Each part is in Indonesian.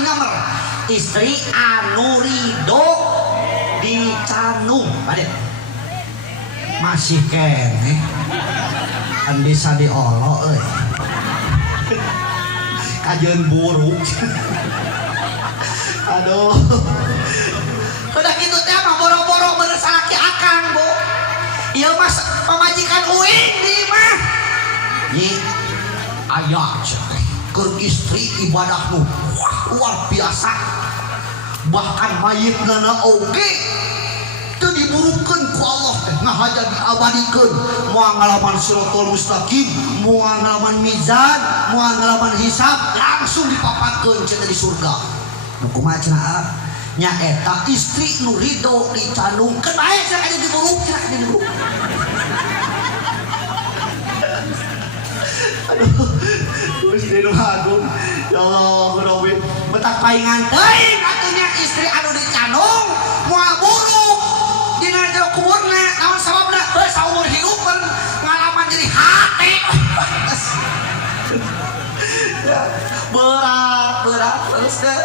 nyamar istri anu ridho dicanung Bade masih kene kan bisa diolok kajian buruk aduh udah gitu teh mah boro-boro beresalaki akang bu iya mas pemajikan uing di mah nyi ayah ke istri ibadah nu luar biasa bahkan mayit nana oge itu diburukan ku Allah ngahaja diabadikan mau ngalaman siratal mustaqim mau ngalaman mizan mau ngalaman hisab langsung dipapatkan cenah di surga nu kumaha cenah nya eta istri nu ridho dicanung kan bae cenah aya diburuk cenah diburuk aduh Gusti nu agung ya Allah Rabbi betak paingan teuing atunya istri anu dicanung moal buruk dina jero kuburna naon sababna saumur hidup ngalaman jadi hati berat terus deh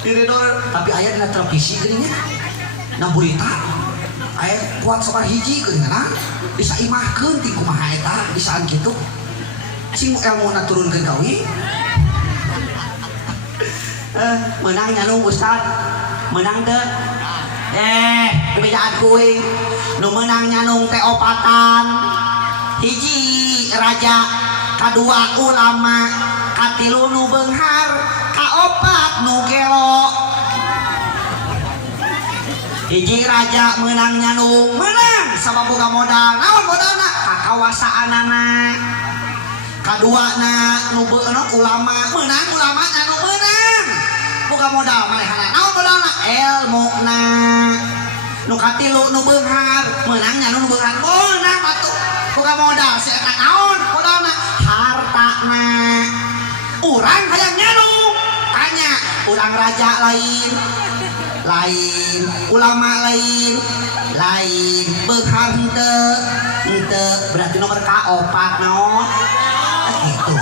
diri dor tapi aya dina televisi geuning na berita aya kuat sabar hiji geuning na bisa imahkeun ti kumaha eta bisaan kitu sing ilmuna turunkeun ka wi menang nyanung Ustad menang teu kebejaan kuing nu menang nyanung teh opatan hiji raja kadua ulama katilu nu beunghar kaopat nu gelo hiji raja menang nyanung menang sabab boga modal naon modalna kakawasaanana kaduana nu beunang ulama menang ulama anu menang boga modal manehna naon modalna ilmuna nu katilu nu beunghar menang nya nu beunghar menang atuh boga modal si eta naon modalna hartana urang hayang nyanung tanya urang raja lain ulama lain beunghar henteu berarti nomor kaopat naon gitu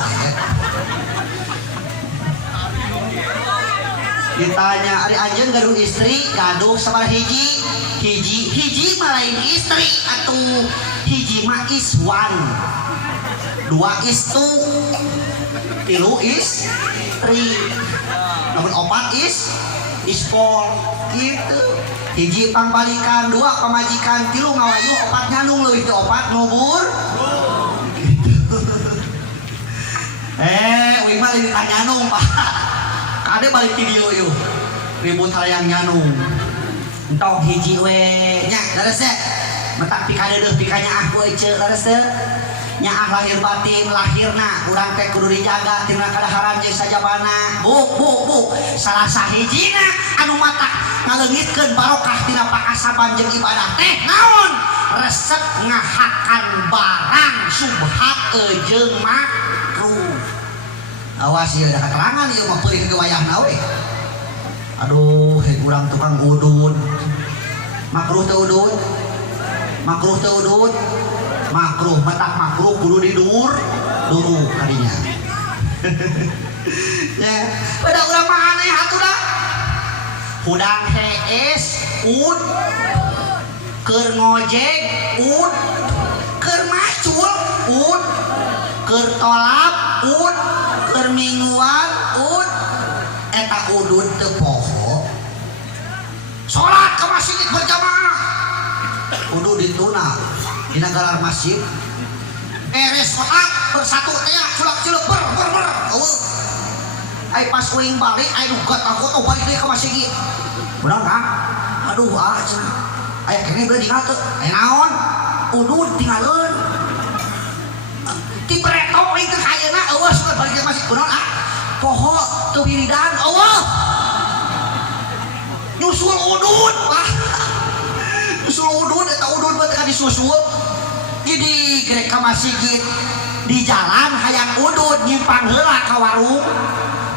ditanya ari anjeun gaduh istri gaduh sabaraha hiji mah lain istri atuh hiji mah is one dua is two tilu is three namun opat is four gitu hiji pangbalikan dua pamajikan tilu ngawaju opat nyanung leuwih teu opat ngubur uing mah leuwih nyanung Pak kade balik video yuk ribut hayang nyanung entong hiji we nya leres teh metak pikadeudeuh pikanya ah ku ece leres teh nya ah lahir batin lahirna urang teh kudu dijaga tina kadaharan jeung sajabana bu salah sahijina anu matak ngaleungitkeun barokah tina pakasaban jeung ibadah teh naon resep ngahakan barang subhat jeung makruh awas ieu da keterangan ieu mah peulih ke wayahna we aduh urang tukang udud makruh teu udud makruh matak makruh kudu didur dulu kadinya ya pada urang mah aneh atuh da hudang hees ud keur ngojek ud keur macul ud keur tolap ud keur mingguan ud eta udud teu poho salat ka masjid berjamaah kudu dituna dina galar masjid beres salat bersatu teh culak-culuk ber eueuh ai pas uing balik ai nugat aku tuh balik deui ka masjid benar kan aduh aya kene beul diingat teu aya naon udud tinggalkeun ti preto uing teh ayeuna eueuh suka balik ka masjid benar poho teu wiridan eueuh nyusul udud wah nyusul udud eta udud mah teu disusul jadi gerek ka masjid di jalan hayang udud nyimpang heula ka warung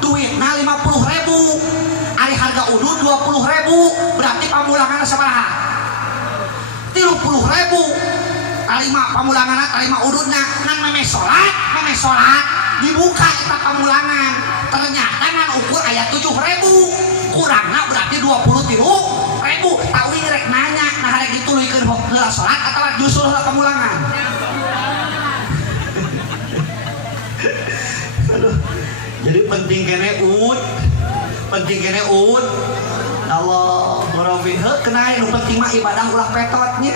duitna 50.000 ari harga udud 20.000 berarti pamulanganna sabaraha 30.000 kalima pamulanganna kalima ududna ngan memeh salat dibuka eta pamulangan ternyata bulanan ukur ayat 7.000 kurangna berarti 23.000 tahu rek nanya nah rek dituluykeun heula salat atawa justru heula pemulangan. Jadi penting kene Allah Rabbi kena nu penting mah ibadah ulah petotnya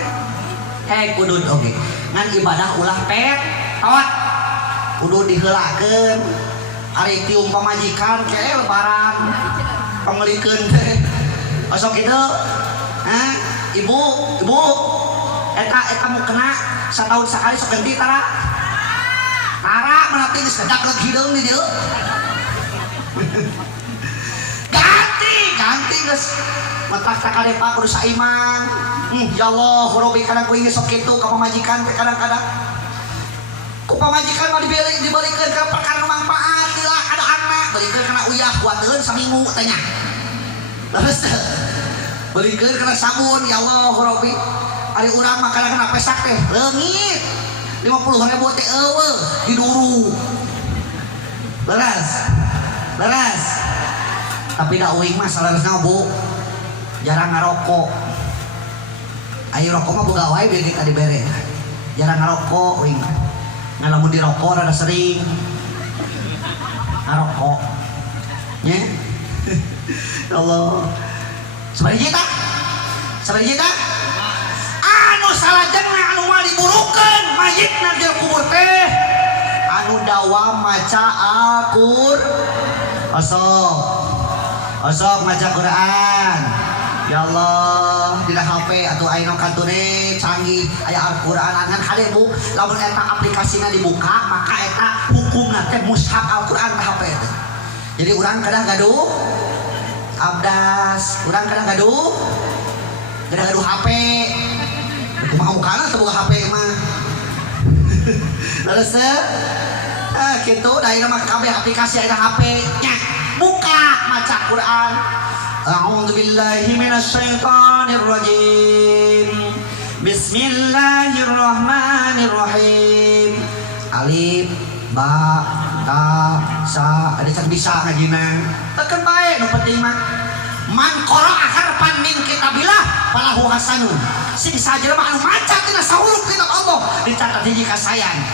kudud oge ngan ibadah ulah petot kudu diheulakeun ari tium pamajikan ke lebaran pangelikeun teh osok kitu ibu eta mau kena setahun sekali sok ganti tara menati geus kedak leug hideung di dieu ganti geus mentak sakarepa kudu saiman ya Allah Rabbi kadang kuing sok kitu ka pamajikan teh kadang-kadang ku pamajikan mah dibalikeun ka perkara manfaat lah ada anak balikeun kana uyah kuateun saminggu teh nya terus balikeun kana sabun ya Allah Rabbi ari urang mah kadang-kadang pesak teh leungit 50.000 teh eueuh diduru beres tapi da uing mah salaresna Bu jarang ngarokok ayo rokok mah boga wae beuk ka dibere jarang ngarokok uing ngalamun dirokok rada sering ngarokok nya Allah sabari kita anu salajengna anu mah diburukeun mayitna di kubur teh anu dawa maca Al-Qur'an osok maca Quran ya Allah dina HP atau ayeuna kantune canggih aya Al-Qur'an ngan hade Bu lamun eta aplikasina dibuka maka eta hukumna teh mushaf Al-Qur'an ka HP teh jadi urang kadang gaduh abdas urang kadang gaduh HP kumaha mukana teu boga HP mah terus kitu da ieu mah kabeh aplikasi aya HP nya buka maca Quran a'udzubillahi minasyaitonir rajim bismillahirrahmanirrahim alif ba ta sa ada can bisa ngajina teukeun bae nu penting mah man qara'a harfan min kitabillah falahu hasanun sing sajelema anu maca tina sahuruf kitab Allah dicatat hiji kasayang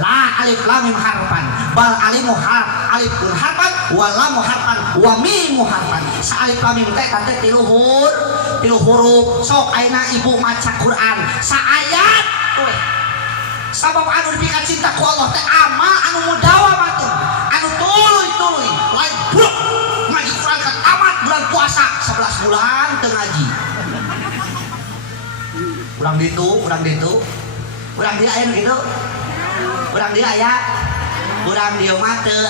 la alif lam mim harfan bal alimu alifun harfan wa lam harfan wa mim harfan sa alif lam mim teh tante tilu huruf sok ayeuna ibu maca Quran sa ayat we sabab anu dipika cinta ku Allah teh amal anu mudawamah tuh anu tuluy lain bruk ngaji Quran ka tamat bulan puasa 11 bulan teu ngaji urang ditu urang dia aya nu kitu urang dia aya urang dia mah teu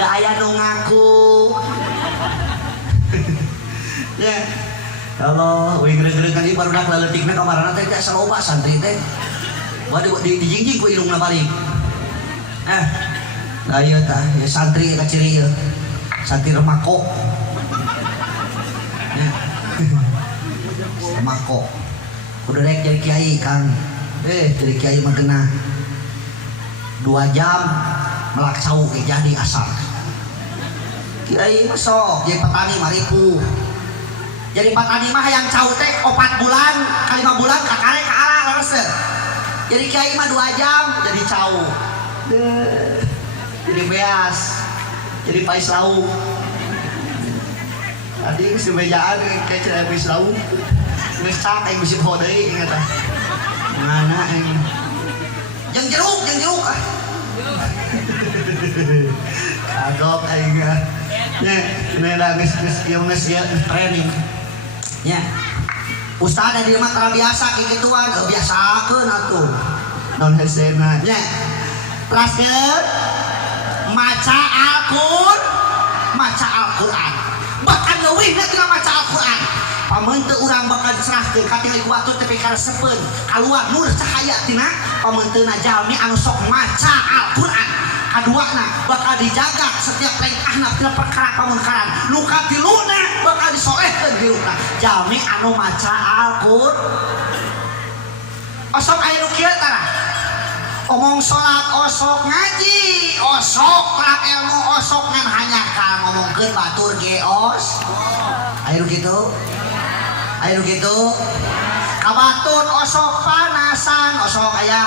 aya nu ngaku ya Allah we geureuh-geureuh kan ieu barudak leutikna kamarana teh saloba santri teh waduh dijingjing ku ilungna balik ieu tah ya santri ka ciri ieu santri remako ya remako kudu rek jadi kiai Kang jadi kiai mah geunah 2 jam melaksau jadi asal kiai sok jadi petani maripu jadi petani mah yang cau teh 4 bulan kali 5 bulan kakare ka ala leres jadi kiai mah 2 jam jadi cau jadi beas jadi pais lauk tadi geus dibejaan kayak cerita pais lauk geus cak aing bisi poho deui ingat mana aing yang jeruk kagok aing nya nena geus training nya ustaz di rumah tara biasa kayak gituan biasakeun atuh non hesena nya teraskeun maca Al-Qur'an bahkan leuwihna tina maca Al-Qur'an pamun teu urang bakal diserahkeun ka tinggal waktu teh karesepeun kaluar nur cahaya tina pamunteuna jalmi anu sok maca Al-Qur'an kaduana bakal dijaga setiap rengahna tina perkara pamungkaran nu katiluna bakal disolehkeun hirupna jalmi anu maca Al-Qur'an osok aya nu kieu tara omong salat osok ngaji osok rap ilmu osok ngan hanya ngayakeun batur geos aya gitu kabatur osok panasan osok aya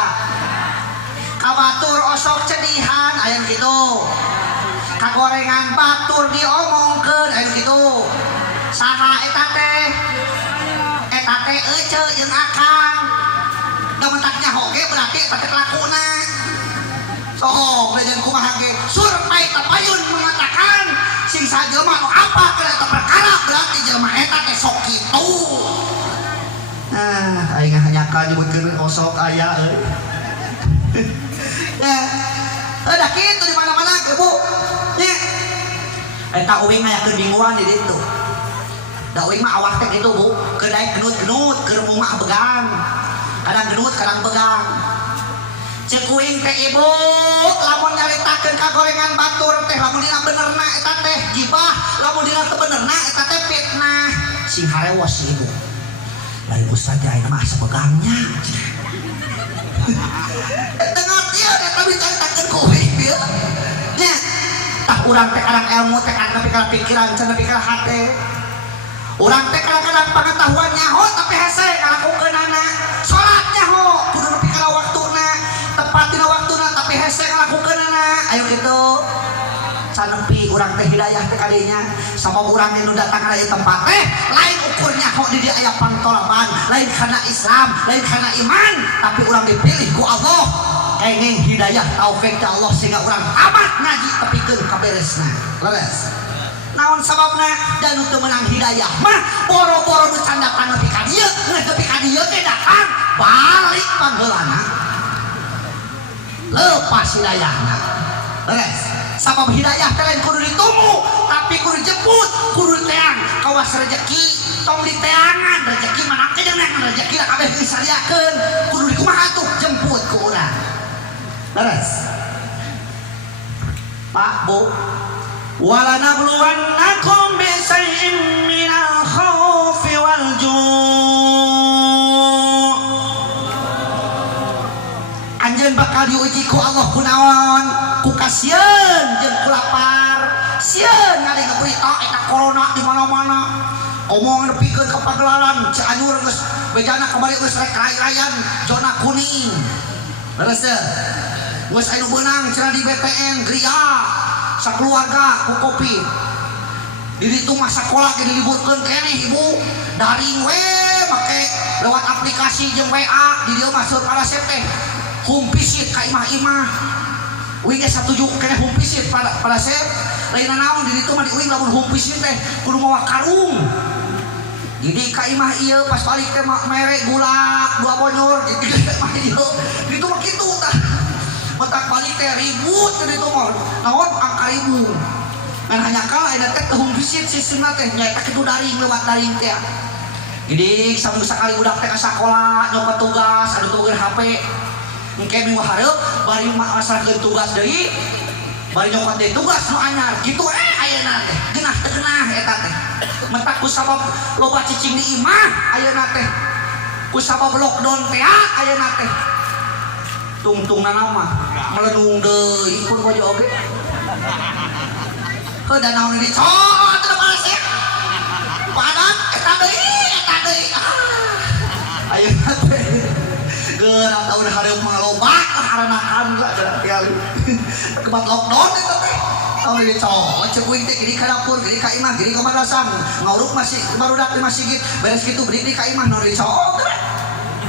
kabatur osok cedihan aya gitu kagorengan batur diomongkeun aya gitu saha eta teh ece jeung akang da mentaknya hoge berarti eta teh lakuna sok lajen kumaha ge surpai tapayun mengatakan sing sajelma nu apa kana perkara berarti jelema eta teh sok kitu. Nah, aing nganyaka nyebutkeun osok aya euy. Ya. Ada kitu di mana-mana Bu. Nya. Eta uing ngayakeun binguan di ditu. Da uing mah awak teh kitu Bu, kedai genut-genut keur mungah begang. Kadang genut, kadang begang. Cek uing teh ibu lamun nyaritakeun kagorengan batur teh lamun dina benerna eta teh gibah, lamun dina teu benerna eta teh fitnah. Sing harewos ibu. Lain ustaz ayeuna mah sabegangnya. Eta ngartian eta bicaritakeun ku uing bieu. Nya, tah urang teh kadang ilmu teh kadang pikiran pikiran cenah pikiran hate. Urang teh kadang-kadang pengetahuan nyaho tapi hese ngalakukeunana. Salat nyaho kudu nepi ka waktuna. Tepat dina waktuna tapi hese ngalakukeunana. Ayo kitu. Sanepi urang teh hidayah teh kadinya. Sabab urang nu datang ka ieu tempat teh lain ukurnya kok di dieu aya pantolaban, lain karena Islam, lain karena iman, tapi urang dipilih ku Allah. Kenging hidayah taufik ta Allah sehingga urang tamat ngaji tepikeun ka beresna. Leres. Naon sababna dan untuk menang hidayah mah boro-boro nu candakan nepi ka dieu geus nepi ka dieu teh datang balik panggeulana lepas hidayahna beres sabab hidayah teh lain kudu ditumu tapi kudu jemput kudu teang kawas rezeki tong diteangan rezeki menang teh dengan rezeki lah kabeh disariakeun kudu dikumaha tuh jemput ku urang beres Pak Bu walanabluwannakum bisay'in minal khawfi wal ju' anjeun bakal diuji ku Allah kunaon ku kasieun jeung ku lapar sieun ngali ngaberita eta corona di mana-mana omong nepikeun ka pagelaran Cianjur geus bejana kembali geus rek rayan zona kuning beres teh geus aya nu beunang cenah di BTN Gria sakeluarga ku kopi di ditu mah sakola ge diliburkeun keneh ibu daring we make lewat aplikasi jeung WA di dieu mah seueur parasep teh hum visit ka imah-imah uing ge satuju keneh hum visit parasep lain naon di ditu mah di uing lamun hum visit teh kudu mawa karung jadi ka imah ieu pas balik teh mere gula 2 bonyor gitu mah ieu ditu mah kitu tah mentak balik teh ribut tadi itu mah naon angka ribu dan hanya kalah ada teh home visit sistemna teh nyata kitu daring lewat daring teh jadi sambil sekali udah teh ka sakola nyoba tugas anu tugas HP engke minggu hareup bari masalahkeun tugas deui bari nyoba teh tugas nu anyar kitu ayeuna teh geunah teu geunah eta teh mentak ku sabab loba cicing di imah ayeuna teh ku sabab lockdown teh ayeuna teh tungtung nama melenung deui pun pojo oge heuh da naon ini cot teu balesek padat eta deui ayeuna teh geura taun hareup mah loba haranakan kali kebat lockdown eta teh taun ini cot ceuk uing teh gini ka dapur gini ka imah gini ka madrasah ngaurup masih barudak di masjid beres kitu beri di ka imah naon ini cot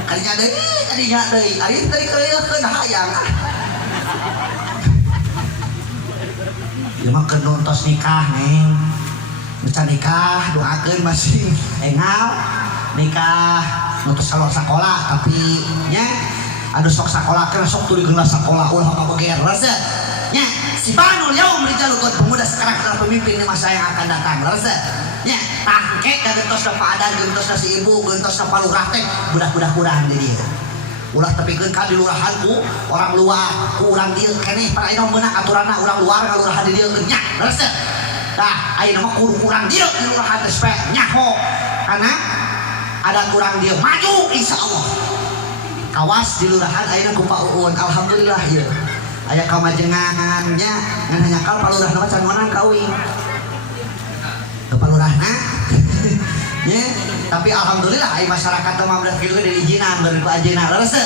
kadinya deui ari teh keuleukeun hayang ieu mah keur nontos nikah neng nu nikah doakeun masing engal nikah nontos salon sakola tapi nya anu sok sakola keur sok tuluy geus sakola ulah kabeger rasa nya si banul yaum rijalun pemuda sekarang adalah pemimpin di masa yang akan datang rasa nya tangke gentos na paadan gentos na si ibu gentos na palurah teh budak-budak urang di dieu ulah tepikeun ka di lurahan ku orang luar ku urang dieu keneh para ino meunang aturanna urang luar ka lurahan di dieu nya rasa tah ayeuna mah kudu urang dieu di lurahan teh supaya nyaho karena ada kurang dieu maju insyaallah kawas di lurahan ayeuna ku Pak Uun alhamdulillah ieu aya kamajengannya ngan hanya kal palurah nama can menang kawin ya. Tapi alhamdulillah ai masyarakat mah berat kieu dari izinan bari ku ajeuna leres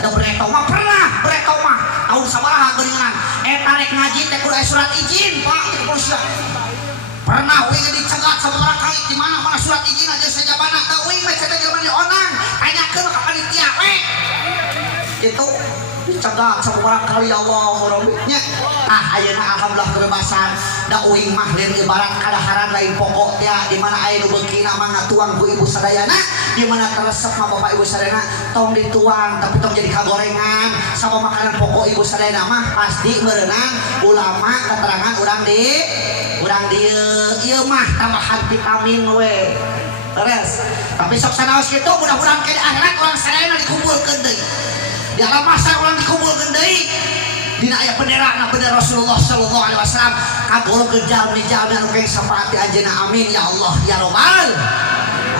da bereto mah pernah bereto mah tahun sabaraha geuningan eta rek ngaji teh kudu aya surat izin Pak teh polisi pernah uing dicegat sabaraha kali di mana surat izin aja sajabana da uing mah cenah jelema di onang tanyakeun ka panitia we gitu dicegat sabaraha kali Allah horomnya ayeuna alhamdulillah kebebasan da uing mah lain ibarat kadaharan lain pokok teh di mana aya nu beukina mah ngatuang ku ibu sadayana di mana teresep mah bapak ibu sadayana tong dituang tapi tong jadi kagorengan sama makanan pokok ibu sadayana mah pasti berenang ulama keterangan urang di ieu mah tambahan vitamin we terus tapi sok sanaos kitu mudah-mudahan ke akhirat urang sadayana dikumpulkeun deui di alam mahsyar urang dikumpulkeun deui dina aya bendera bendera Rasulullah sallallahu alaihi wasallam kabulkeun jalmi-jalmi anu keng sapaati anjeunna amin ya Allah ya rabbal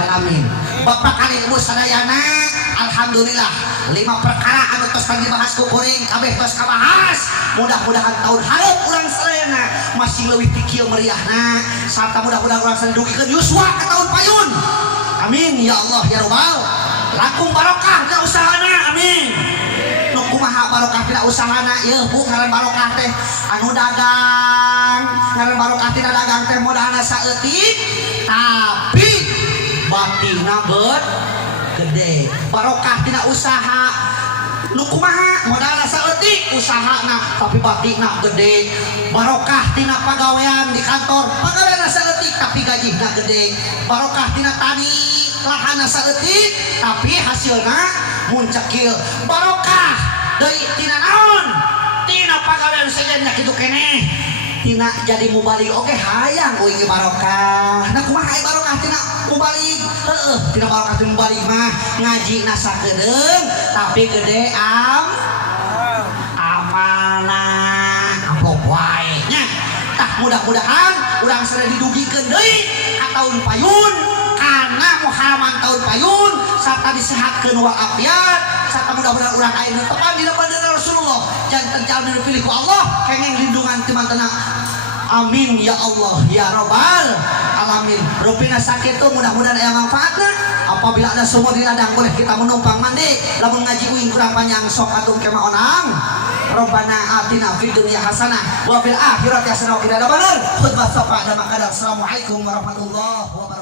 alamin. Bapak kali ibu sadayana alhamdulillah 5 perkara anu tos dibahas ku kuring kabeh tos kabahas mudah-mudahan tahun hareup urang sadayana masih leuwih ti kieu meriahna sarta mudah-mudahan urang sadaya dugikeun yuswa ka tahun payun amin ya Allah ya rabbal langkung barokah dina usahana amin. Kumaha barokah tina usahana ieu Bu ngaran barokah teh anu dagang ngaran barokah tina dagang teh modalna saeutik tapi batina gede barokah tina usaha nu kumaha modalna saeutik usahana tapi batina gede barokah tina pagawean di kantor pagaweanna saeutik tapi gajina gede barokah tina tani lahanna saeutik tapi hasilna muncekil barokah deui tina naon tina pagawean sejenna kitu keneh tina jadi mubalik oge hayang uing barokah nah kumaha aya barokah tina mubalik heueuh tina barokah tina mubalik mah ngaji nasa kedeung tapi gede amalna amplop wae nya tah mudah-mudahan urang sadaya didugikeun deui ka taun payun kana muhalaman taun payun sarta disehatkeun walafiat sarta mudah-mudahan urang aya nu tepan dina bandara Rasulullah janten jalmi nu pilih ku Allah kenging lindungan ti mantena amin ya Allah ya rabbal alamin rupina sakitu mudah-mudahan aya manfaatna apabila ada sumur di ladang boleh kita menumpang mandi lamun ngaji uing kurang panjang sok atuh kema onang Rabbana atina fid dunya hasanah wa fil akhirati hasanah wa qina adzabannar khutbah safa dan makadar assalamualaikum warahmatullahi wabarakatuh.